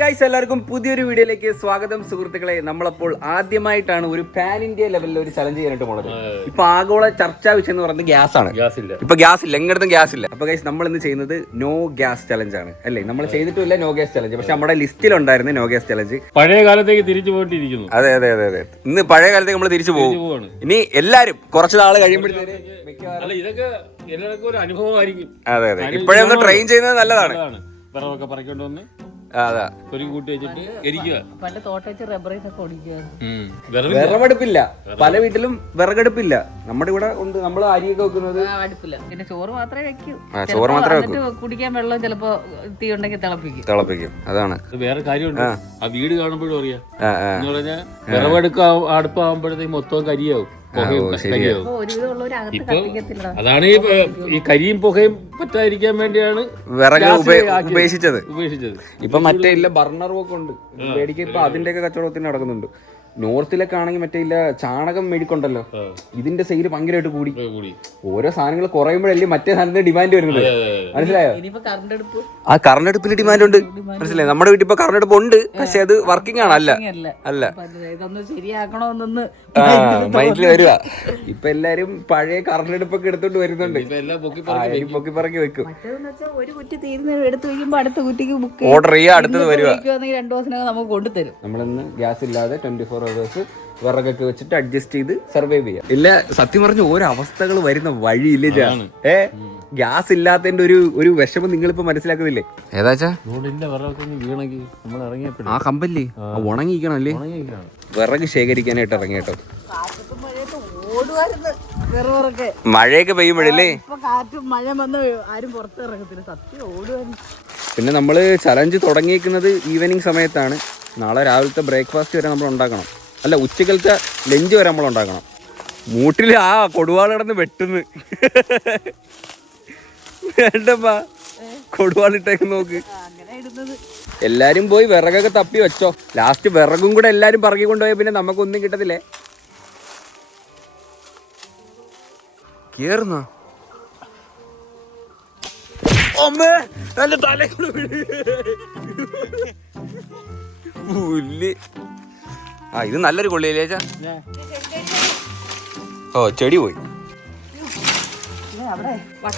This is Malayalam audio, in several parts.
ഗൈസ്, എല്ലാവർക്കും പുതിയൊരു വീഡിയോയിലേക്ക് സ്വാഗതം സുഹൃത്തുക്കളെ. നമ്മളപ്പോൾ ആദ്യമായിട്ടാണ് ഒരു പാൻ ഇന്ത്യ ലെവലിൽ ഒരു ചലഞ്ച് ചെയ്യാനായിട്ട് പോണത്. ഇപ്പൊ ആഗോള ചർച്ചാ വിഷയം എന്ന് പറയുന്നത് ഗ്യാസ് ആണ്. ഇപ്പൊ ഗ്യാസ് ഇല്ല, എങ്ങടത്തും ഗ്യാസ് ഇല്ല. അപ്പൊ ഗൈസ്, നമ്മൾ ഇന്ന് ചെയ്യുന്നത് നോ ഗ്യാസ് ചലഞ്ച് ആണ് അല്ലേ? നമ്മൾ ചെയ്തിട്ടില്ല നോ ഗ്യാസ് ചലഞ്ച്, പക്ഷെ നമ്മുടെ ലിസ്റ്റിൽ ഉണ്ടായിരുന്നു നോ ഗ്യാസ് ചലഞ്ച്. പഴയ കാലത്തേക്ക് തിരിച്ചു പോയിട്ടിരിക്കുന്നു. അതെ അതെ അതെ അതെ, ഇന്ന് പഴയ കാലത്തേക്ക് നമ്മൾ തിരിച്ചു പോകും. ഇനി എല്ലാരും കുറച്ച് നാള് കഴിയുമ്പോഴത്തേക്ക് ഇതൊക്കെ എല്ലാവർക്കും ഒരു അനുഭവമായിരിക്കും. അതെ അതെ, ഇപ്പോഴേ ഒന്ന് ട്രെയിൻ ചെയ്യുന്നത് നല്ലതാണ്. വിറകൊക്കെ പറിക്കൊണ്ട് വന്ന് ഒരു കൂട്ടി വെച്ചിട്ട് എരിക്കുക. പണ്ട് തോട്ടത്തിൽ റബ്ബറിനൊക്കെ ഓടിക്കുക. വിറകടുപ്പില്ല, പല വീട്ടിലും വിറകടുപ്പില്ല. നമ്മുടെ ഇവിടെ ഉണ്ട്. നമ്മൾ അരിയൊക്കെ വെക്കുന്നത് അടുപ്പില്ല, പിന്നെ ചോറ് മാത്രമേ വെക്കൂ. ചോറ് മാത്രമേ വെക്കൂ. കുടിക്കാൻ വെള്ളം ചിലപ്പോ തീ ഉണ്ടെങ്കിൽ തിളപ്പിക്കും. അതാണ് വേറെ കാര്യമുണ്ട്. ആ വീട് കാണുമ്പോഴും അറിയാം എന്ന് പറഞ്ഞാൽ വിറവെടുക്ക അടുപ്പാകുമ്പോഴത്തേക്ക് മൊത്തം കരിയാവും. അതാണ് ഈ കരിയും പുകയും പറ്റാതിരിക്കാൻ വേണ്ടിയാണ് വിറക് ഉപേക്ഷിച്ചത്. ഇപ്പൊ മറ്റേ ഇല്ല ബർണറും ഒക്കെ ഉണ്ട് മേടിക്കാൻ. ഇപ്പൊ അതിന്റെയൊക്കെ കച്ചവടത്തിന് നടക്കുന്നുണ്ട്. നോർത്തിലൊക്കെ ആണെങ്കിൽ മറ്റേ ഇല്ല ചാണകം മേടിക്കൊണ്ടല്ലോ, ഇതിന്റെ സെയിൽ ഭയങ്കരമായിട്ട് കൂടി. ഓരോ സാധനങ്ങൾ കുറയുമ്പോഴല്ലേ മറ്റേ സാധനത്തിന് ഡിമാൻഡ് വരുന്നത്. മനസ്സിലായോ? ആ കറണ്ട് അടുപ്പിന് ഡിമാൻഡ് ഉണ്ട്. മനസ്സിലായി? നമ്മുടെ വീട്ടിൽ ഇപ്പൊ കറണ്ട് അടുപ്പ് ഉണ്ട്, പക്ഷെ അത് വർക്കിംഗ് ആണ്. അല്ല മൈൻഡിൽ വരിക. ഇപ്പൊ എല്ലാരും പഴയ കറണ്ട് അടുപ്പൊക്കെ എടുത്തോണ്ട് വരുന്നുണ്ട്. പൊക്കി പറക്കി വെക്കും. ഓർഡർ ചെയ്യാ, അടുത്തത് വരിക. 2 ദിവസത്തിനകം നമുക്ക് കൊണ്ടുതരും. നമ്മളിന്ന് ഗ്യാസ് ഇല്ലാതെ 24 hours വിറകൊക്കെ വെച്ചിട്ട് അഡ്ജസ്റ്റ് ചെയ്ത് സർവൈവ് ചെയ്യാം. ഇല്ല, സത്യം പറഞ്ഞ ഓരോ അവസ്ഥകൾ വരുന്ന വഴിയില്ലേ. ഗ്യാസ് ഇല്ലാത്തതിന്റെ ഒരു വിഷമം നിങ്ങളിപ്പോ മനസ്സിലാക്കുന്നില്ലേ? ഏതാച്ചാ ആ കമ്പല്ലേ ഉണങ്ങിക്കണല്ലേ, വിറക് ശേഖരിക്കാനായിട്ട് ഇറങ്ങി കേട്ടോ. മഴയൊക്കെ പെയ്യുമ്പോഴല്ലേ. പിന്നെ നമ്മള് ചലഞ്ച് തുടങ്ങിയിരിക്കുന്നത് ഈവനിങ് സമയത്താണ്. നാളെ രാവിലത്തെ ബ്രേക്ക്ഫാസ്റ്റ് വരെ നമ്മൾ ഉണ്ടാക്കണം. അല്ല, ഉച്ചക്കലത്തെ ലഞ്ച് വരെ നമ്മൾ ഉണ്ടാക്കണം. മൂട്ടില് ആ കൊടുവാൾ കിടന്ന് വെട്ടുന്നു. വേണ്ടപ്പാ, കൊടുവാളിട്ടേക്ക് നോക്ക്. എല്ലാരും പോയി വിറകൊക്കെ തപ്പി വെച്ചോ. ലാസ്റ്റ് വിറകും കൂടെ എല്ലാരും പറക്കി കൊണ്ടുപോയ പിന്നെ നമുക്കൊന്നും കിട്ടത്തില്ലേ. കേറുന്നോ ആ ഇത് നല്ലൊരു കൊള്ളിയല്ലേ ചാ. ഓ, ചെടി പോയി.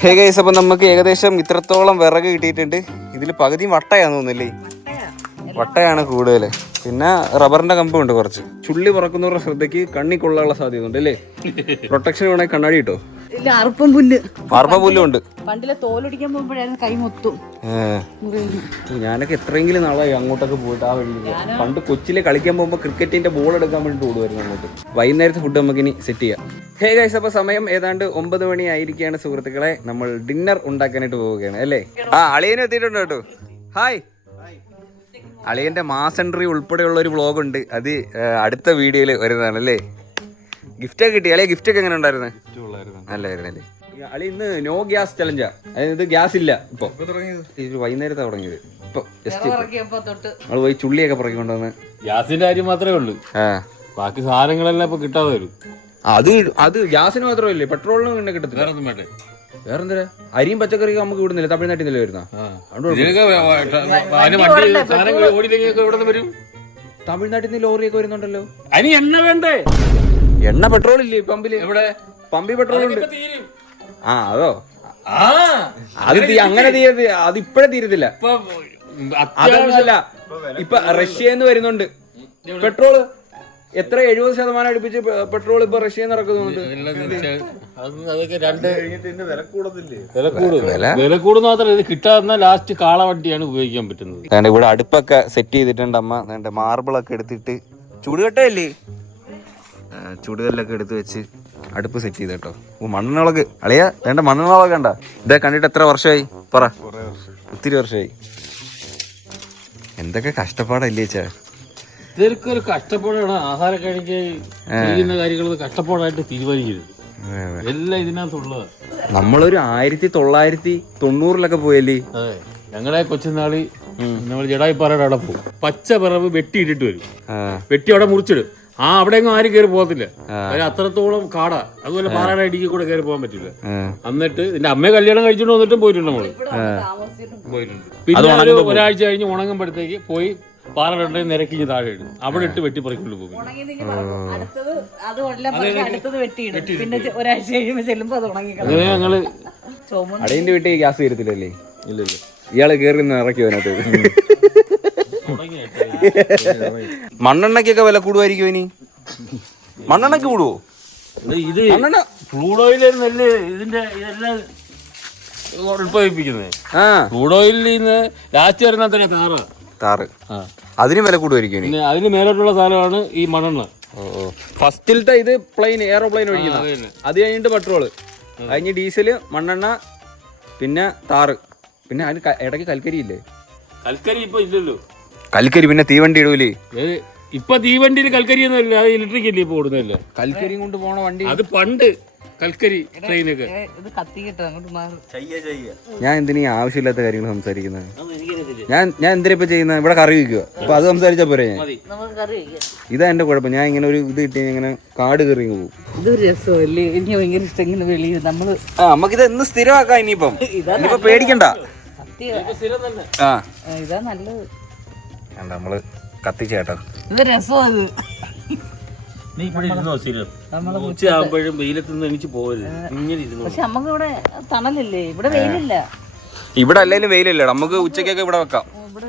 ഹേ ഗൈസ്, അപ്പൊ നമുക്ക് ഏകദേശം ഇത്രത്തോളം വിറക് കിട്ടിയിട്ടുണ്ട്. ഇതിൽ പകുതി വട്ടയാന്ന് തോന്നില്ലേ? വട്ടയാണ് കൂടുതല്. പിന്നെ റബ്ബറിന്റെ കമ്പും ഉണ്ട് കുറച്ച്. ചുള്ളി പറക്കുന്നവരുടെ ശ്രദ്ധയ്ക്ക് കണ്ണി കൊള്ളാനുള്ള സാധ്യത ഉണ്ട് അല്ലേ? പ്രൊട്ടക്ഷൻ വേണമെങ്കിൽ കണ്ണാടി കിട്ടോ? അറുപ്പം പുല്ലും ഉണ്ട്. പണ്ടിലെ തോലൊടിക്കാൻ പോകുമ്പോഴായിരുന്നു കൈ മൊത്തം. ഞാനൊക്കെ എത്രയെങ്കിലും നാളായി അങ്ങോട്ടൊക്കെ പോയിട്ട് ആ വഴി. പണ്ട് കൊച്ചിലെ കളിക്കാൻ പോകുമ്പോൾ ക്രിക്കറ്റിന്റെ ബോൾ എടുക്കാൻ വേണ്ടി ഓടുമായിരുന്നു അങ്ങോട്ട്. വൈകുന്നേരത്തെ ഫുഡ് നമുക്ക് ഇനി സെറ്റ് ചെയ്യാം. ഹേ ഗൈസ്, അപ്പൊ സമയം ഏതാണ്ട് 9 മണി ആയിരിക്കുകയാണ് സുഹൃത്തുക്കളെ. നമ്മൾ ഡിന്നർ ഉണ്ടാക്കാനായിട്ട് പോവുകയാണ് അല്ലേ? ആ, അളിയനും എത്തിയിട്ടുണ്ട് കേട്ടോ. ഹായ്. അളിയന്റെ മാസ് എൻട്രി ഉൾപ്പെടെയുള്ള ഒരു വ്ളോഗ് ഉണ്ട്, അത് അടുത്ത വീഡിയോയിൽ വരുന്നതാണ് അല്ലേ? ഗിഫ്റ്റ് ഒക്കെ കിട്ടി. അളിയ ഗിഫ്റ്റ് ഒക്കെ എങ്ങനെ ഉണ്ടായിരുന്നു? നല്ലായിരുന്നല്ലേ? അളി ഇന്ന് നോ ഗ്യാസ് ചലഞ്ചാ. അതായത് ഗ്യാസ് ഇല്ല. ഇപ്പൊ വൈകുന്നേരത്തെ തുടങ്ങിയത്. ഇപ്പൊ ജസ്റ്റ് നമ്മള് പോയി ചുള്ളിയൊക്കെ പറക്കൊണ്ടുവന്ന്. ഗ്യാസിന്റെ കാര്യം മാത്രമേ ഉള്ളൂ, ബാക്കി സാധനങ്ങളെല്ലാം ഇപ്പൊ കിട്ടാതെ വരും. അത് ഗ്യാസിന് മാത്രമല്ലേ, പെട്രോളിനും പിന്നെ കിട്ടത്തില്ല. വേറെന്താ അരിയും പച്ചക്കറിയും നമുക്ക് ഇവിടുന്നില്ല, തമിഴ്നാട്ടിൽ നിന്നല്ലേ വരുന്ന. തമിഴ്നാട്ടിൽ നിന്ന് ലോറിയൊക്കെ വരുന്നുണ്ടല്ലോ. അതിന് എണ്ണ വേണ്ടേ? എണ്ണ പെട്രോൾ ഇല്ലേ പമ്പില്? പമ്പിൽ പെട്രോൾ ഉണ്ട്. ആ, അതോ അത് അങ്ങനെ തീരത്തി. അത് ഇപ്പഴേ തീരത്തില്ല. അതൊന്നുമല്ല, ഇപ്പൊ റഷ്യന്ന് വരുന്നുണ്ട് പെട്രോള്. എത്ര 70% അടുപ്പിച്ച് പെട്രോൾ ഇപ്പൊ റഷ്യന്ന് ഇറക്കുന്നുണ്ട്. വില കൂടുന്ന മാത്രമല്ല, ഇത് കിട്ടാതെ ലാസ്റ്റ് കാളവണ്ടിയാണ് ഉപയോഗിക്കാൻ പറ്റുന്നത്. ഇവിടെ അടുപ്പൊക്കെ സെറ്റ് ചെയ്തിട്ടുണ്ട് അമ്മ. മാർബിളൊക്കെ എടുത്തിട്ട് ചൂടുകട്ടല്ലേ, ചൂടുകല്ലൊക്കെ എടുത്ത് വെച്ച് അടുപ്പ് സെറ്റ് ചെയ്ത് കേട്ടോ. മണ്ണെണ്ണളക്ക് അളിയ വേണ്ട, മണ്ണെണ്ണളൊക്കെ കണ്ട. ഇതേ കണ്ടിട്ട് എത്ര വർഷമായി പറ? ഒത്തിരി വർഷമായി. എന്തൊക്കെ കഷ്ടപ്പാടല്ലേ ചാ. ഇതൊക്കെ ഒരു കഷ്ടപ്പാടാണ്. ആഹാരം കഴിക്കാൻ ചെയ്യുന്ന കാര്യങ്ങൾ കഷ്ടപ്പാടായിട്ട് തീരുമാനിക്കരുത്. എല്ലാം ഇതിനകത്തുള്ളതാണ്. നമ്മളൊരു 1990 പോയല്ലേ? അതെ, ഞങ്ങളുടെ കൊച്ചുനാളി നമ്മൾ ജഡായിപ്പാറയുടെ അവിടെ പോകും. പച്ച പിറവ് വെട്ടിയിട്ടിട്ട് വരും. വെട്ടി അവിടെ മുറിച്ചിടും. അവിടെയൊന്നും ആരും കയറി പോകത്തില്ല. അത്രത്തോളം കാടാ. അതുപോലെ പാറയുടെ ഇടുക്കി കൂടെ കയറി പോകാൻ പറ്റില്ല. എന്നിട്ട് എന്റെ അമ്മയെ കല്യാണം കഴിച്ചിട്ട് വന്നിട്ടും പോയിട്ടുണ്ട് നമ്മള്. പോയിട്ടുണ്ട്. പിന്നെ ഒരാഴ്ച കഴിഞ്ഞ് ഉണങ്ങുമ്പോഴത്തേക്ക് പോയി പാറയുടെ നിരക്കി താഴെ ഇടും. അവിടെ ഇട്ട് വെട്ടിപ്പറിക്കൊണ്ട് പോകും. അങ്ങനെ ഞങ്ങള് അടയിന്റെ വീട്ടിൽ ഗ്യാസ് തരത്തില്ലല്ലേ? ഇല്ല. ഇയാള് കേറി ഇറക്കി അതിനകത്ത്. മണ്ണെണ്ണക്കൊക്കെ വില കൂടുമായിരിക്കും ഇനി. മണ്ണെണ്ണക്ക് കൂടുവോ? ഇത് ക്രൂഡ് ഓയിലായിരുന്നല്ലേ ഇതിന്റെ ഇതെല്ലാം ഉത്പാദിപ്പിക്കുന്നത്. ക്രൂഡ് ഓയിലിൽ നിന്ന് ലാസ്റ്റ് വരുന്ന അത്ര താറ്. അതിന് വില കൂടുമായിരിക്കും ഇനി. അതിന് മേലോട്ടുള്ള സാധനമാണ് ഈ മണ്ണെണ്ണ. ഫസ്റ്റിലത്തെ ഇത് പ്ലെയിൻ എയറോപ്ലെയിൻ ഒഴിക്കുന്നത്. അത് കഴിഞ്ഞിട്ട് പെട്രോള്, കഴിഞ്ഞ് ഡീസല്, മണ്ണെണ്ണ, പിന്നെ താറ്, പിന്നെ അതിന് ഇടയ്ക്ക് കൽക്കരി ഇല്ലേ? കൽക്കരി ഇപ്പൊ ഇല്ലല്ലോ. കൽക്കരി പിന്നെ തീവണ്ടി ഇടൂലേ? ഇപ്പൊ തീവണ്ടിയിൽ കൽക്കരി ഒന്നും ഇല്ല, അത് ഇലക്ട്രിക് അല്ലേ ഇപ്പൊ ഓടുന്നല്ലേ. കൽക്കരി കൊണ്ട് പോണ വണ്ടി അത് പണ്ട് കൽക്കരി ട്രെയിനൊക്കെ. ഞാൻ എന്തിനാ ആവശ്യമില്ലാത്ത കാര്യങ്ങൾ സംസാരിക്കുന്നത്? ഞാൻ എന്തിനാ ഇപ്പൊ ചെയ്യുന്നത്? ഇവിടെ കറി വയ്ക്കുക. അപ്പൊ അത് സംസാരിച്ചാ പോരെ? ഞാൻ ഇതാ എന്റെ കുഴപ്പം. ഞാൻ ഇങ്ങനെ ഒരു ഇത് കിട്ടി ഇങ്ങനെ കാട് കയറി പോകും. ഇതൊരു രസമല്ലേ? എനിക്ക് ഭയങ്കര ഇഷ്ടം ഇങ്ങനെ വെളിയിൽ നമ്മള്. നമുക്കിത് എന്ന് സ്ഥിരമാക്കാം. ഇനിയിപ്പം പേടിക്കണ്ട. ഇതാ നല്ലത്. നമ്മള് കത്തിച്ചേട്ടോ. ഇത് രസമാണ്. ഉച്ചയാകുമ്പോഴും വെയിലത്തുനിന്ന് എനിക്ക് പോകരുത്. ഇങ്ങനെ ഇരുന്നു. പക്ഷെ നമുക്ക് ഇവിടെ തണലല്ലേ? ഇവിടെ വെയിലില്ല. ഇവിടെ അല്ലെങ്കിലും വെയിലല്ല. നമുക്ക് ഉച്ചക്കൊക്കെ ഇവിടെ വെക്കാം. ഇവിടെ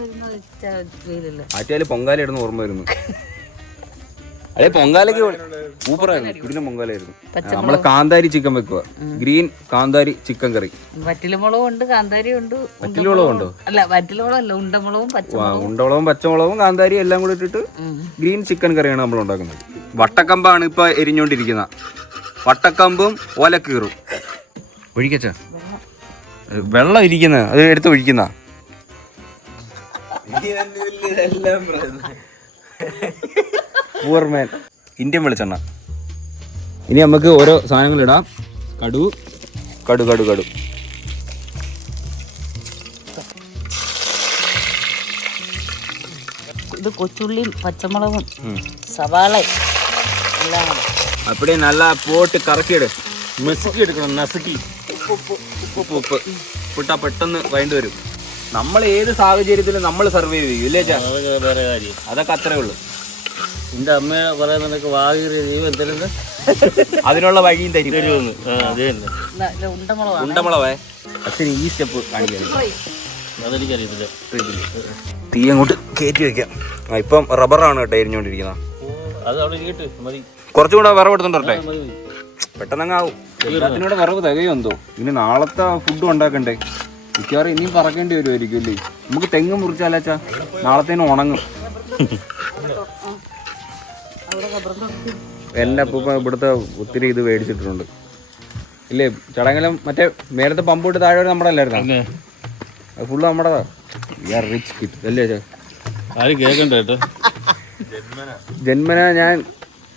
വെയിലില്ല. ആറ്റുകാല് പൊങ്കാല ഇടുന്ന ഓർമ്മ വരുന്നു. അതെ, പൊങ്കാലക്ക് സൂപ്പറായിരുന്നു. കുടിലും പൊങ്കാലായിരുന്നു. നമ്മള് കാന്താരി ചിക്കൻ വെക്കുക. ഗ്രീൻ കാന്താരി ചിക്കൻ കറി. വറ്റലുമുളകും ഉണ്ട്, കാന്താരി ഉണ്ട്. വറ്റലുമുളകും ഉണ്ടോ? അല്ല, വറ്റലുമുളക് അല്ല, ഉണ്ടമുളകും പച്ചമുളകും. ഉണ്ടമുളകും പച്ചമുളകും കാന്താരി എല്ലാം കൂടി ഇട്ടിട്ട് ഗ്രീൻ ചിക്കൻ കറിയാണ് നമ്മൾ ഉണ്ടാക്കുന്നത്. വട്ടക്കമ്പാണ് ഇപ്പൊ എരിഞ്ഞോണ്ടിരിക്കുന്ന. വട്ടക്കമ്പും ഓലക്കീറും. ഒഴിക്കച്ച വെള്ളം ഇരിക്കുന്ന അത് എടുത്ത് ഒഴിക്കുന്ന. പൂർമേൻ ഇന്ത്യൻ വെളിച്ചെണ്ണ. ഇനി നമുക്ക് ഓരോ സാധനങ്ങൾ ഇടാം. കടു കടു കടു കടു ഇത് കൊച്ചുള്ളിയും പച്ചമുളകും സവാള എല്ലാം. അപ്പടിയെ നല്ല പോട്ട് കറക്കിയിട്. നസുക്കി എടുക്കണം. നസുക്കി ഉപ്പ് ഇട്ടാ പെട്ടെന്ന് വൈകിട്ട് വരും. നമ്മൾ ഏത് സാഹചര്യത്തിലും നമ്മൾ സർവൈവ് ചെയ്യും ഇല്ലേ? വേറെ കാര്യം അതൊക്കെ അത്രേ ഉള്ളൂ. എന്റെ അമ്മ പറയുന്നതൊക്കെ വാകീറിയ ദൈവം എന്തെങ്കിലും അതിനുള്ള വഴിയും തരും. ഉണ്ടമുളവേ അച്ഛന് ഈ സ്റ്റെപ്പ് കാണിക്കാൻ അതെനിക്കറിയത്തില്ല. തീ അങ്ങോട്ട് കയറ്റി വെക്കാം. ഇപ്പം റബ്ബറാണ് കേട്ടോ എരിഞ്ഞോണ്ടിരിക്കുന്നത്. അത് അവിടെ കേട്ട് മതി. കുറച്ചും കൂടെ വിറവ് എടുത്തോണ്ടേ പെട്ടെന്നങ്ങാവും. എല്ലാത്തിനൂടെ വിറവ് തികയോ എന്തോ. ഇനി നാളത്തെ ഫുഡ് ഉണ്ടാക്കണ്ടേ? മിക്കവാറും ഇനിയും പറക്കേണ്ടി വരുമായിരിക്കും അല്ലേ? നമുക്ക് തെങ്ങ് മുറിച്ചാലാച്ചാ നാളത്തേന് ഉണങ്ങും. എൻ്റെ അപ്പൂപ്പ ഇവിടുത്തെ ഒത്തിരി ഇത് മേടിച്ചിട്ടുണ്ട് ഇല്ലേ? ചടങ്ങെല്ലാം മറ്റേ മേലത്തെ പമ്പ് ഇട്ട് താഴെ നമ്മുടെ അല്ലായിരുന്നോ? അത് ഫുള്ള് നമ്മുടെതാ. റിച്ച് കിഡ് അല്ലേ? ആരും കേൾക്കണ്ട കേട്ടോ. ജന്മന ഞാൻ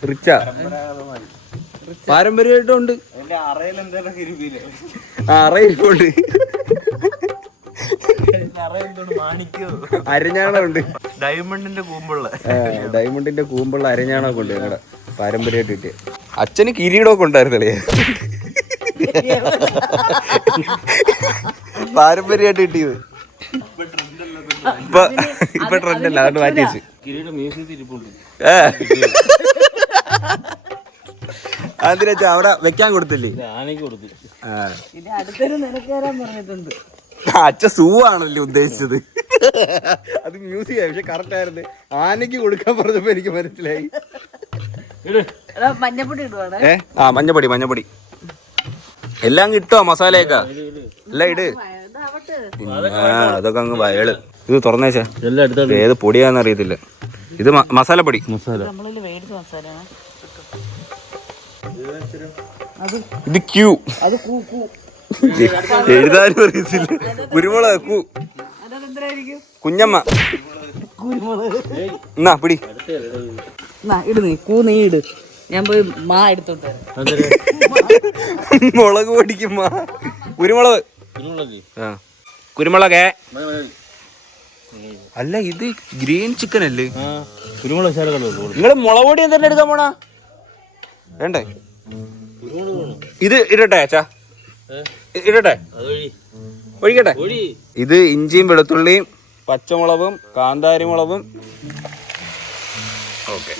റിച്ചാ. പാരമ്പര്യമായിട്ടുണ്ട്. അറയിലുണ്ട്. അരഞ്ഞാണമുണ്ട്. ഡയമണ്ടിന്റെ കൂമ്പുള്ള അരഞ്ഞാണൊക്കെ ഉണ്ട് ഞങ്ങളുടെ പാരമ്പര്യമായിട്ട് കിട്ടിയ. അച്ഛന് കിരീടമൊക്കെ ഉണ്ടായിരുന്നല്ലേ? പാരമ്പര്യമായിട്ട് കിട്ടിയത്. ഇപ്പൊ ട്രെൻഡല്ല, അതുകൊണ്ട് മാറ്റി വെച്ച്. അതിനച്ചാ അവിടെ വെക്കാൻ കൊടുത്തില്ലേ? അച്ഛ സൂ ആണല്ലേ ഉദ്ദേശിച്ചത്. അത് മ്യൂസിയം. പക്ഷെ കറക്റ്റ് ആയിരുന്നു. ആനയ്ക്ക് കൊടുക്കാൻ പറഞ്ഞപ്പോ എനിക്ക് മനസ്സിലായി. മഞ്ഞപ്പൊടി ഇടുവാണ്. മഞ്ഞപ്പൊടി എല്ലാം കിട്ടോ? മസാലയൊക്കെ എല്ലാം ഇട്. അതൊക്കെ അങ്ങ് വയള്. ഇത് തുറന്നേച്ചാ ഏത് പൊടിയാന്ന് അറിയത്തില്ല. ഇത് മസാലപ്പൊടി. ഇത് ക്യൂ. എഴുതാനും അറിയത്തില്ല. കുരുമുളക് കുഞ്ഞമ്മ. എന്നാ പിടി. നീ ഇട്. ഞാൻ പോയി മാ എടുത്തോട്ട് മുളക് പൊടിക്കും. കുരുമുളക്. കുരുമുളക് അല്ല ഇത് ഗ്രീൻ ചിക്കൻ അല്ലേ? കുരുമുളക് ശാലകളോ നിങ്ങള് മുളക് പൊടി എന്തെല്ലാം എടുക്കാൻ പോണാ? വേണ്ടേ? ഇത് ഇടട്ടെ അച്ഛാ, ഇടട്ടെ, ഒഴിക്കട്ടെ. ഇത് ഇഞ്ചിയും വെളുത്തുള്ളിയും പച്ചമുളകും കാന്താരി മുളകും. ഓക്കെ,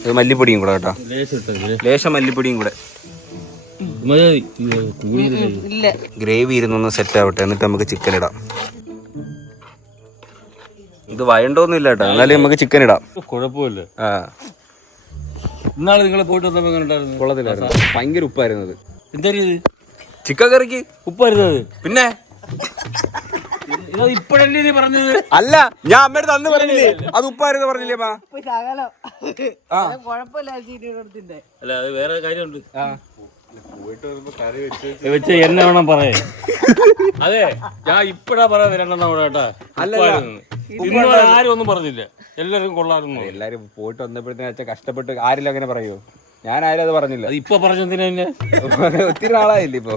ഇത് മല്ലിപ്പൊടിയും കൂടെ കേട്ടോ, ലേശം മല്ലിപ്പൊടിയും കൂടെ. ഗ്രേവി ഇരുന്നൊന്ന് സെറ്റ് ആവട്ടെ, എന്നിട്ട് നമുക്ക് ചിക്കൻ ഇടാം. ഇത് വയണ്ടൊന്നും ഇല്ല കേട്ടോ, എന്നാലും നമുക്ക് ചിക്കൻ ഇടാം. കുഴപ്പമില്ല. ആ, ഇന്നാളെ നിങ്ങൾ പോയിട്ട് വന്നപ്പോ എങ്ങനെ ഉണ്ടായിരുന്നു? കൊള്ളത്തില്ലായിരുന്നു, ഭയങ്കര ഉപ്പായിരുന്നത്. എന്തായാലും ചിക്കൻ കറിക്ക് ഉപ്പായിരുന്നത്. പിന്നെ ഇപ്പഴല്ലേ നീ പറഞ്ഞത്? അല്ല, ഞാൻ അമ്മയുടെ അന്ന് പറഞ്ഞില്ലേ അത് ഉപ്പായിരുന്നു പറഞ്ഞില്ലേ അമ്മ? അല്ല, അത് വേറെ കാര്യമുണ്ട്. വെച്ച് എന്നെ വേണം പറയാ. അതെ, ഞാൻ ഇപ്പഴാ പറയാ രണ്ടെണ്ണം കൂടെ കേട്ടാ. ഇന്നോട് ആരും ഒന്നും പറഞ്ഞില്ല, എല്ലാരും കൊള്ളാറുന്നു. എല്ലാരും പോയിട്ട് വന്നപ്പോഴത്തേനും അച്ഛൻ കഷ്ടപ്പെട്ട് ആരിലും അങ്ങനെ പറയോ? ഞാൻ ആരും അത് പറഞ്ഞില്ല. അത് ഇപ്പൊ പറഞ്ഞതിന് തന്നെ ഒത്തിരി നാളായില്ല ഇപ്പൊ.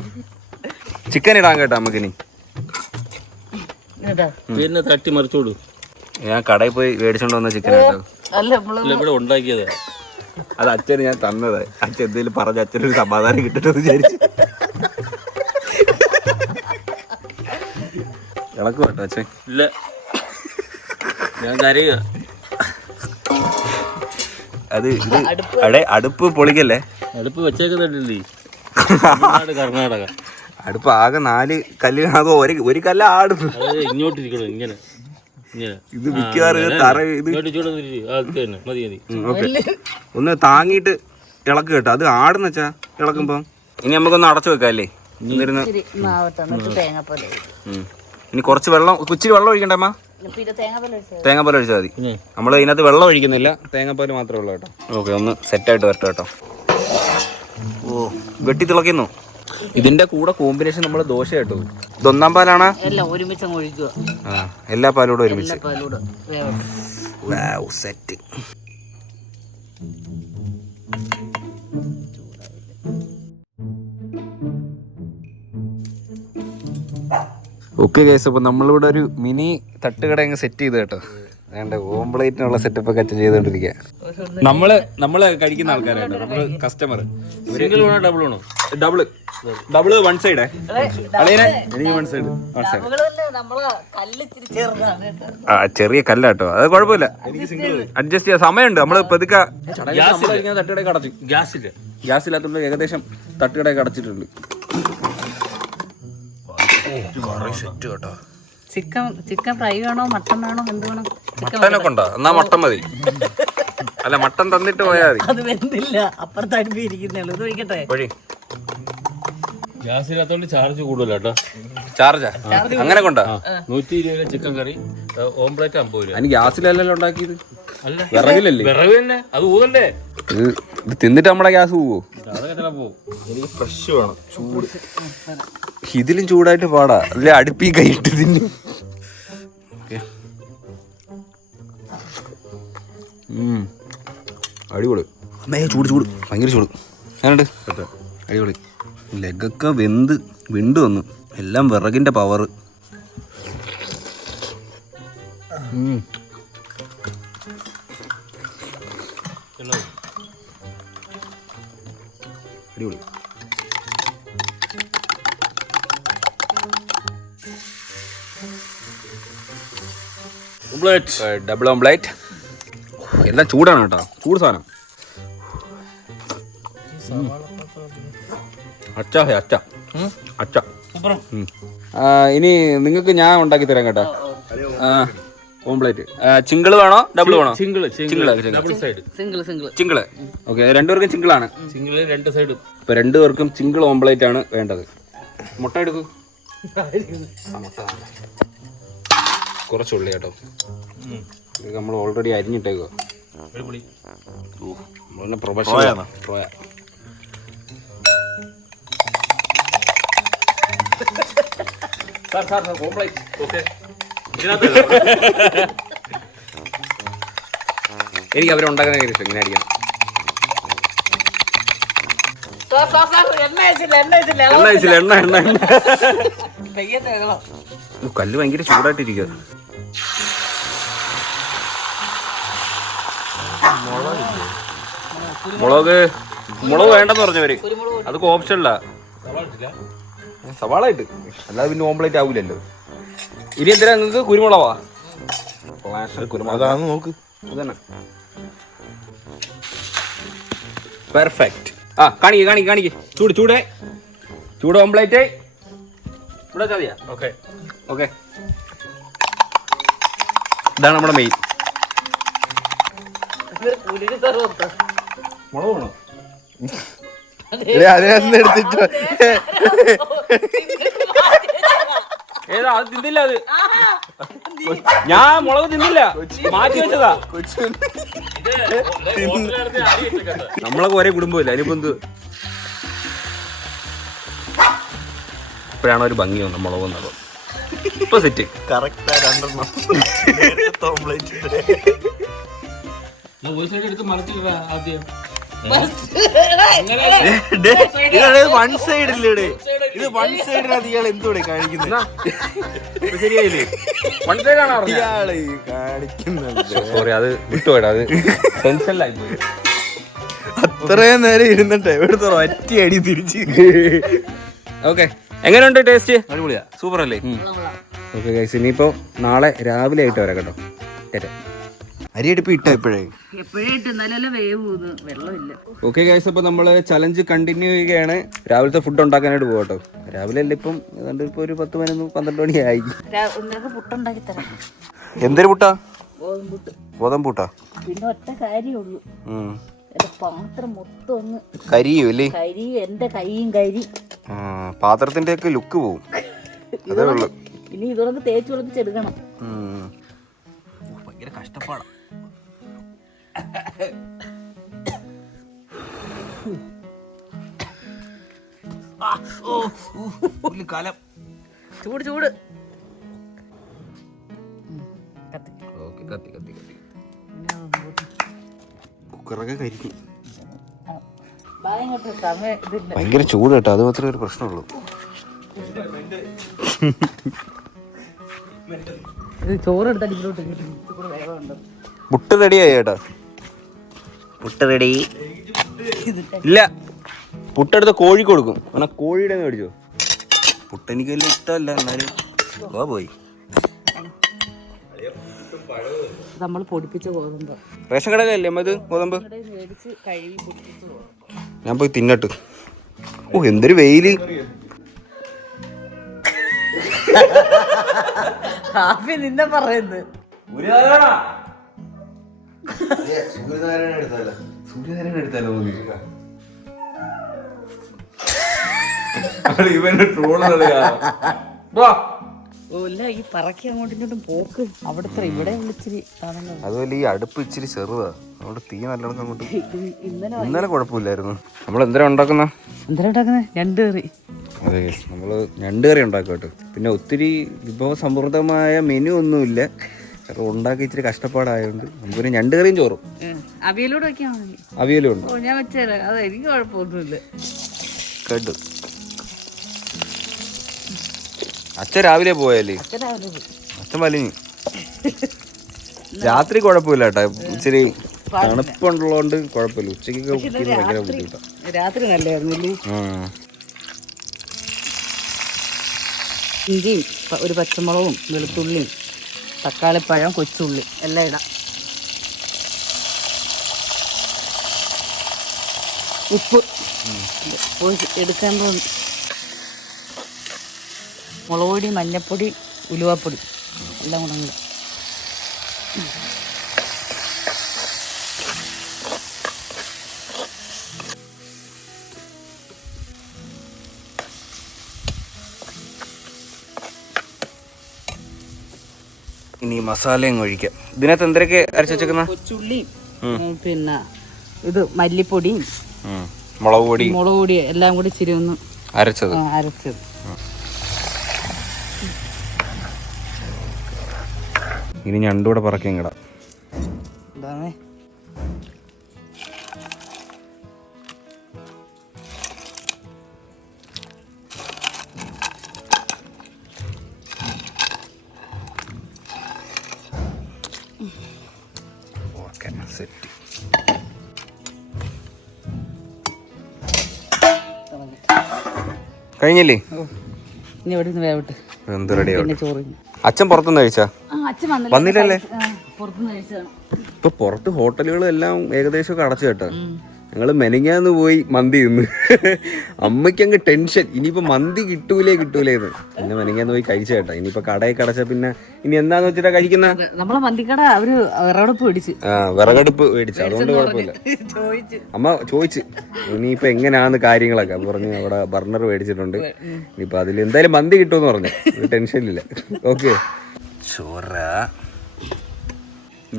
ചിക്കൻ ഇടാൻ കേട്ടോ നമുക്കിനി. പിന്നെ തട്ടി മറിച്ചോടു. ഞാൻ കടയിൽ പോയി മേടിച്ചോണ്ട് വന്ന ചിക്കൻ കേട്ടോ. ഇവിടെ ഉണ്ടാക്കിയതാ. അത് അച്ഛന് ഞാൻ തന്നത്. അച്ഛൻ എന്തെങ്കിലും പറഞ്ഞ അച്ഛനൊരു സമാധാനം കിട്ടട്ടെന്ന് വിചാരിച്ചു. ഇളക്ക് കേട്ടോ അച്ഛൻ. ഇല്ല, ഞാൻ കരയുക. അത് ഇത് അടുപ്പ് പൊളിക്കല്ലേ? അടുപ്പ് വെച്ചേക്കുന്നില്ലേ? കർണാടക അടുപ്പ് ആകെ 4 കല്ല്. അത് ഒരു കല്ല് ആടുന്നു. ഇങ്ങോട്ടിരിക്കണം, ഇങ്ങനെ ഇങ്ങനെ. ഇത് മിക്കവാറും തറ ഇത് മതി മതി. ഓക്കെ, ഒന്ന് താങ്ങിയിട്ട് ഇളക്ക് കേട്ടോ. അത് ആടുന്ന വെച്ചാ ഇളക്കുമ്പോ. ഇനി നമുക്കൊന്ന് അടച്ചു വെക്കാം അല്ലേ? ഇനി കുറച്ച് വെള്ളം, ഇച്ചിരി വെള്ളം ഒഴിക്കണ്ടേ അമ്മ? തേങ്ങാപ്പാൽ ഒഴിച്ചാൽ മതി. നമ്മൾ ഇതിനകത്ത് വെള്ളം ഒഴിക്കുന്നില്ല, തേങ്ങാപ്പാൽ മാത്രമേ ഉള്ളൂ കേട്ടോ. ഓക്കെ, ഒന്ന് സെറ്റായിട്ട് വരട്ടെ കേട്ടോ. ഓ, വെട്ടി തിളക്കുന്നു. ഇതിന്റെ കൂടെ കോമ്പിനേഷൻ നമ്മള് ദോശ കേട്ടോ. ഇത് 1-ാം പാലാണ്. എല്ലാ പാലൂടെ ഒരുമിച്ച്. സെറ്റ്. ഓക്കെ ഗൈസ്, അപ്പോൾ നമ്മളിവിടെ ഒരു മിനി തട്ടുകട അങ്ങ് സെറ്റ് ചെയ്ത് കേട്ടോ. വേണ്ട ഓംപ്ലേറ്റിനുള്ള സെറ്റപ്പ് ഒക്കെ അച്ഛൻ ചെയ്തോണ്ടിരിക്കുക. നമ്മള് കഴിക്കുന്ന ആൾക്കാരാണ്, നമ്മള് കസ്റ്റമർ. Double 1 side. എനിക്ക് 1 സൈഡ്. ആ, ചെറിയ കല്ലാട്ടോ, അത് കുഴപ്പമില്ല, അഡ്ജസ്റ്റ് ചെയ്യാൻ സമയമുണ്ട്. നമ്മള് പതുക്കെ തട്ടുകടയൊക്കെ അടച്ചു. ഗ്യാസില്ലാത്തതുകൊണ്ട് ഏകദേശം തട്ടുകടയൊക്കെ അടച്ചിട്ടുണ്ട്. ചിക്കൻ ഫ്രൈ വേണോ മട്ടൻ വേണോ എന്ത് വേണം? മട്ടനൊക്കെ ഉണ്ടോ? എന്നാ മട്ടൻ മതി. അല്ല, മട്ടൻ തന്നിട്ട് പോയാൽ മതി. അത് വെന്തില്ല, അപ്പുറത്ത് അടുപ്പിരിക്കുന്നുള്ളൂ. ഇത് ഒഴിക്കട്ടെ. ഗ്യാസില്ലാത്തോണ്ട് ചാർജ് കൂടുതലാട്ടോ. ചാർജാ അങ്ങനെ കൊണ്ടാ? 120 ചിക്കൻ കറി, ഓംപ്ലേറ്റ് 50 രൂപ. അതിന് ഗ്യാസിലല്ലല്ലോ ഉണ്ടാക്കിയത്, അല്ല വിറകിലല്ലേ? വിറക് തന്നെ, അത് ഊതണ്ടേ? ഇത് തിന്നിട്ട് നമ്മുടെ ഗ്യാസ് പോവോ? അതൊക്കെ പോവും. എനിക്ക് ഫ്രഷ് വേണം, ചൂട്. ഇതിലും ചൂടായിട്ട് പാടാ, അല്ലെ അടുപ്പി കൈയിട്ട് തിന്നു. അടിപൊളി. ചൂട് ചൂട് ഭയങ്കര ചൂട്. ഞാനുണ്ട് അടിപൊളി. ലെഗൊക്കെ വിണ്ടു വന്നു. എല്ലാം വിറകിന്റെ പവർ. അടിപൊളി. ഡബിൾ ഓംപ്ലേറ്റ്. എല്ലാം ചൂടാണ് കേട്ടോ, ചൂട് സാധനം. ഇനി നിങ്ങൾക്ക് ഞാൻ ഉണ്ടാക്കി തരാം കേട്ടോ. ഓംപ്ലേറ്റ് സിംഗിൾ വേണോ ഡബിൾ വേണോ? സിംഗിൾ. ഓക്കെ, രണ്ടുപേർക്കും സിംഗിളാണ്. സിംഗിൾ 2 സൈഡും. ഇപ്പൊ രണ്ടുപേർക്കും സിംഗിൾ ഓംപ്ലേറ്റ് ആണ് വേണ്ടത്. മുട്ട എടുക്കൂ. കുറച്ചുള്ളി കേട്ടോ, ഇത് നമ്മൾ ഓൾറെഡി അരിഞ്ഞിട്ടേക്കോ. പ്രൊഫഷണൽ പ്രോയ. എനിക്ക് അവരുണ്ടാക്കുന്ന ഇഷ്ടം ഇങ്ങനെ അടിക്കണം. എണ്ണ കല്ല് ഭയങ്കര ചൂടായിട്ടിരിക്കുക. മുളക് വേണ്ടെന്ന് പറഞ്ഞവര്, അതൊക്കെ ഓപ്ഷനല്ല. സവാള ഇട്ട് അല്ലാതെ പിന്നെ ഓംപ്ലേറ്റ് ആവൂലല്ലോ. ഇനി എന്തിനാ നിങ്ങൾക്ക് കുരുമുളകാ? കുരുമുളക് നോക്ക്, അതന്നെ പെർഫെക്റ്റ്. ആ കാണിക്ക് ചൂട് ഓംപ്ലേറ്റ് ഇവിടെ മതിയാ? ഓക്കെ. ഇതാണ് നമ്മുടെ മെയിൻ. മുളക് വേണോ? എടുത്തിട്ടോ ഏതാ അത്? തിന്നില്ല അത്, ഞാൻ മുളക് തിന്നില്ല, മാറ്റി വെച്ചതാ. നമ്മളൊക്കെ ഒരേ കുടുംബമില്ല, അതിനിപ്പോ എന്ത്? ഇപ്പോഴാണ് ഒരു ഭംഗി വന്നത് മുളക് വന്നത്. ഇപ്പൊ സെറ്റ് കറക്റ്റ്. വൺ സൈഡ് ഇല്ലേ ഇത്? വൺ സൈഡിനകത്ത് ഇയാൾ എന്തോടെ കാണിക്കുന്നത്? ശരിയായില്ലേ? വൺ സൈഡാണ് ഇയാള് കാണിക്കുന്നത്. സോറി, അത് വിട്ടുപോയിടാ, അത് ടെൻഷനിലായി പോയി. അത്രയും നേരം ഇരുന്നിട്ട് എവിടുത്തെ ഒറ്റ അടി തിരിച്ച്. ഓക്കെ, എങ്ങനെയുണ്ട് ടേസ്റ്റ്? അടിപൊളിയാ, സൂപ്പർ അല്ലേ? ഓക്കെ ഗൈസ്, ഇനിയിപ്പോ നാളെ രാവിലെ ആയിട്ട് വരാം കേട്ടോ. അരിയടുപ്പ് ഇട്ടോ ഇപ്പോഴേ? ഓക്കെ ഗൈസ്, അപ്പൊ നമ്മള് ചലഞ്ച് കണ്ടിന്യൂ ചെയ്യുകയാണ്. രാവിലത്തെ ഫുഡ് ഉണ്ടാക്കാനായിട്ട് പോകട്ടോ. രാവിലെ അല്ല, ഇപ്പം ഏതാണ്ട് ഇപ്പൊ ഒരു 10-12 മണിയായി. എന്തൊരു പുട്ടാ? ഗോതമ്പ് പുട്ടാ. പിന്നെ ഒറ്റ കാര്യമുള്ളൂ, പാത്രം മൊത്തം ഒന്ന് കരിയും അല്ലേ? കരിയും, എന്റെ കൈയും കരി. പാത്രത്തിന്റെ ഒക്കെ ലുക്ക് പോവും, അതേ ഉള്ളു. ഇനി ഇതൊക്കെ തേച്ച് കുളിപ്പിച്ചെടുക്കണം. ഭയങ്കര കഷ്ടപ്പാടാ. കാലം ചൂട് കുക്കറൊക്കെ കരിക്കും. സമയം ഇതില്ല, ഭയങ്കര ചൂട് കേട്ടോ, അത് മാത്രമേ ഒരു പ്രശ്നമുള്ളൂ. ചോറെടുത്ത പുട്ട് റെഡിയായി ചേട്ടാ. പുട്ട് റെഡി ഇല്ല, പുട്ടെടുത്ത് കോഴി കൊടുക്കും. അങ്ങനെ കോഴിയുടെ മേടിച്ചോ? പുട്ട് എനിക്ക് വലിയ ഇഷ്ടമല്ല, എന്നാലും പോയി. നമ്മൾ പൊടിപ്പിച്ച ഗോതമ്പ് റേഷൻ കടയിലല്ലേ അമ്മ ഇത് ഗോതമ്പ്? മേടിച്ച് കഴുകി പൊടിപ്പിച്ച ഗോതമ്പ്. ഞാൻ പോയി തിന്നട്ട്. ഓ എന്തൊരു വെയില്. ഹാപ്പി നിന്നെ പറയുന്നത്. ഈ പറക്കി അങ്ങോട്ടും ഇങ്ങോട്ടും പോക്ക് അവിടുത്തെ ഇവിടെ വിളിച്ചിരി. അതുപോലെ ഈ അടുപ്പ് ഇച്ചിരി ചെറുതാ, അതുകൊണ്ട് തീ നല്ലോണം അങ്ങോട്ട്. ഇന്നലെ കുഴപ്പമില്ലായിരുന്നു. നമ്മൾ എന്തിനാ ഉണ്ടാക്കുന്ന? രണ്ട് കറി. അതെ, നമ്മള് ഞണ്ട് കറി ഉണ്ടാക്കും കേട്ടോ. പിന്നെ ഒത്തിരി വിഭവ സമൃദ്ധമായ മെനു ഒന്നുമില്ല, ഉണ്ടാക്കി ഇച്ചിരി കഷ്ടപ്പാടായതുകൊണ്ട് നമുക്കൊരു ഞണ്ട് കറിയും ചോറും അവിയലൂടെ വെക്കാൻ. അവിയലും ഉണ്ട്. ഞാൻ വെച്ചേരാ, അത് എനിക്ക് കുഴപ്പമൊന്നുമില്ല. കേട്ടു. അച്ഛൻ രാവിലെ പോയാലേ? അച്ഛൻ വലിഞ്ഞു. രാത്രി കുഴപ്പമില്ല കേട്ടോ, ഇച്ചിരി തണുപ്പുള്ളതുകൊണ്ട് കുഴപ്പമില്ല. ഉച്ചക്കൊക്കെ ഭയങ്കര ബുദ്ധിമുട്ടാണ്. രാത്രി നല്ലായിരുന്നു. ഇഞ്ചിയും ഒരു പച്ചമുളകും വെളുത്തുള്ളിയും തക്കാളിപ്പഴം കൊച്ചുള്ളി എല്ലാം ഇടാം. ഉപ്പ് എടുക്കാൻ പോകുന്നു. മുളക് പൊടി, മഞ്ഞൾപ്പൊടി, ഉലുവാപ്പൊടി എല്ലാം കൂടെ ഉണ്ട്. ഇനി മസാലയും ഒഴിക്കാം. ഇതിനകത്ത് എന്തൊക്കെ അരച്ച് വെച്ചേക്കുന്ന? കൊച്ചുള്ളിയും പിന്നെ ഇത് മല്ലിപ്പൊടിയും മുളക് പൊടി എല്ലാം കൂടി ഇച്ചിരി ഒന്ന് അരച്ചത്. ഇനി ഞണ്ടൂടെ പറക്കിയും കിടാം. Okay set. കഴിഞ്ഞില്ലേ? ഇനി എവിടെ നിന്ന് വേവിട്ട് എന്ത് റെഡി പിന്നെ ചോറ്. അച്ഛൻ പുറത്തുനിന്ന് കഴിച്ചാ? അച്ഛൻ വന്നില്ലല്ലേ? പുറത്തുനിന്ന് കഴിച്ചതാണ്. ഇപ്പൊ പുറത്ത് ഹോട്ടലുകളും എല്ലാം ഏകദേശമൊക്കെ അടച്ചു കേട്ടോ. ഞങ്ങള് മെനങ്ങാന്ന് പോയി മന്തി തിന്ന്. അമ്മയ്ക്ക് അങ്ങ് ടെൻഷൻ, ഇനിയിപ്പോ മന്തി കിട്ടൂലേന്ന്. പിന്നെ മെനങ്ങാന്ന് പോയി കഴിച്ച കേട്ടോ. ഇനിയിപ്പോ കടയിൽ കടച്ച പിന്നെ ഇനി എന്താന്ന് വെച്ചിട്ടാ കഴിക്കുന്ന? നമ്മളെ മന്തിക്കട അവര് വിറകടുപ്പ് മേടിച്ച്. വിറകടുപ്പ് മേടിച്ചു, അതുകൊണ്ട് കുഴപ്പമില്ല. അമ്മ ചോദിച്ചു ഇനിയിപ്പോ എങ്ങനെയാന്ന് കാര്യങ്ങളൊക്കെ. പറഞ്ഞു അവിടെ ബർണർ മേടിച്ചിട്ടുണ്ട്, ഇനിയിപ്പോ അതിൽ എന്തായാലും മന്തി കിട്ടുമെന്ന് പറഞ്ഞു. ടെൻഷനില്ല. ഓക്കെ. ചോറ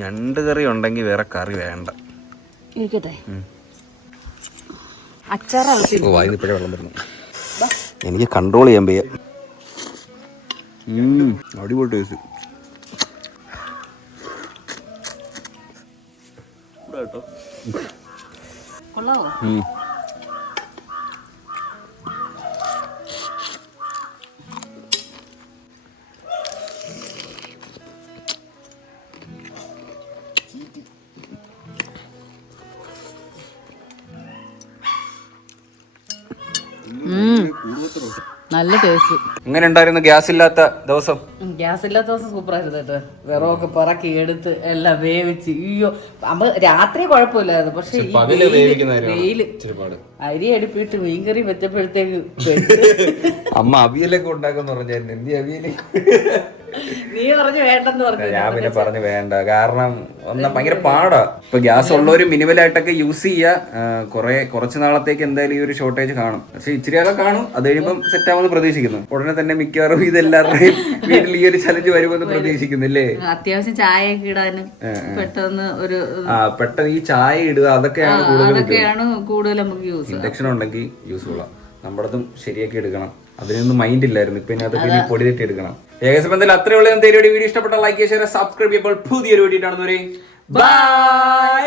ഞണ്ട് കറി ഉണ്ടെങ്കിൽ വേറെ കറി വേണ്ട. ഇരിക്കട്ടെ. അച്ചാർ വായിന്നിപ്പോഴേ വെള്ളം വരുന്നു. എനിക്ക് കൺട്രോൾ ചെയ്യാൻ വയ്യ. അടിപൊളി ടേസ്റ്റ്. കൊള്ളാവോ? നല്ല ടേസ്റ്റ്. എങ്ങനെ ഉണ്ടായിരുന്നു ഗ്യാസ് ഇല്ലാത്ത ദിവസം? ഗ്യാസ് ഇല്ലാത്ത ദിവസം സൂപ്പർ ആയിരുന്നു കേട്ടോ. വിറകൊക്കെ പറക്കി എടുത്ത് എല്ലാം വേവിച്ച്. അയ്യോ, അമ്മ രാത്രി കുഴപ്പമില്ലായിരുന്നു, പക്ഷെ വെയില് അരി അടുപ്പിട്ട് മീൻകറി വെച്ചപ്പോഴത്തേക്ക് അമ്മ അവിയലൊക്കെ ഉണ്ടാക്കുന്ന പറഞ്ഞായിരുന്നു. എന്ത് അവിയല്? നീ പറഞ്ഞു വേണ്ടെന്ന് പറഞ്ഞു. ഞാൻ പിന്നെ പറഞ്ഞു വേണ്ട, കാരണം ഒന്നാ ഭയങ്കര പാടാ. ഇപ്പൊ ഗ്യാസ് ഉള്ളവര് മിനിമലായിട്ടൊക്കെ യൂസ് ചെയ്യാ. കുറച്ച് നാളത്തേക്ക് എന്തായാലും ഈ ഒരു ഷോർട്ടേജ് കാണും, പക്ഷെ ഇച്ചിരി കാലം കാണും. അത് കഴിയുമ്പോൾ സെറ്റ് ആവുമെന്ന് പ്രതീക്ഷിക്കുന്നു. ഉടനെ തന്നെ മിക്കവാറും ഇതെല്ലാവരുടെയും വീട്ടിൽ ഈ ഒരു ചലഞ്ച് വരുമെന്ന് പ്രതീക്ഷിക്കുന്നില്ലേ? അത്യാവശ്യം ചായ ഒക്കെ ഇടാനും പെട്ടെന്ന് പെട്ടെന്ന് ഈ ചായ ഇടുക അതൊക്കെയാണ് കൂടുതൽ നമുക്ക് യൂസ്. ഇൻഡക്ഷൻ ഉണ്ടെങ്കിൽ യൂസ്ഫുൾ ആണ്. നമ്മളതും ശരിയാക്കി എടുക്കണം. അതിനൊന്നും മൈൻഡ് ഇല്ലായിരുന്നു. ഇപ്പൊ അതൊക്കെ ഇനി പൊടി തെറ്റി എടുക്കണം. ഏകദേശം എന്തായാലും അത്രയുള്ള വീഡിയോ ഇഷ്ടപ്പെട്ട ലൈക്ക് ചെയ്യുക, സബ്സ്ക്രൈബ് ചെയ്യുമ്പോൾ പുതിയൊരു വീഡിയോ കാണുന്നവരെ ബൈ.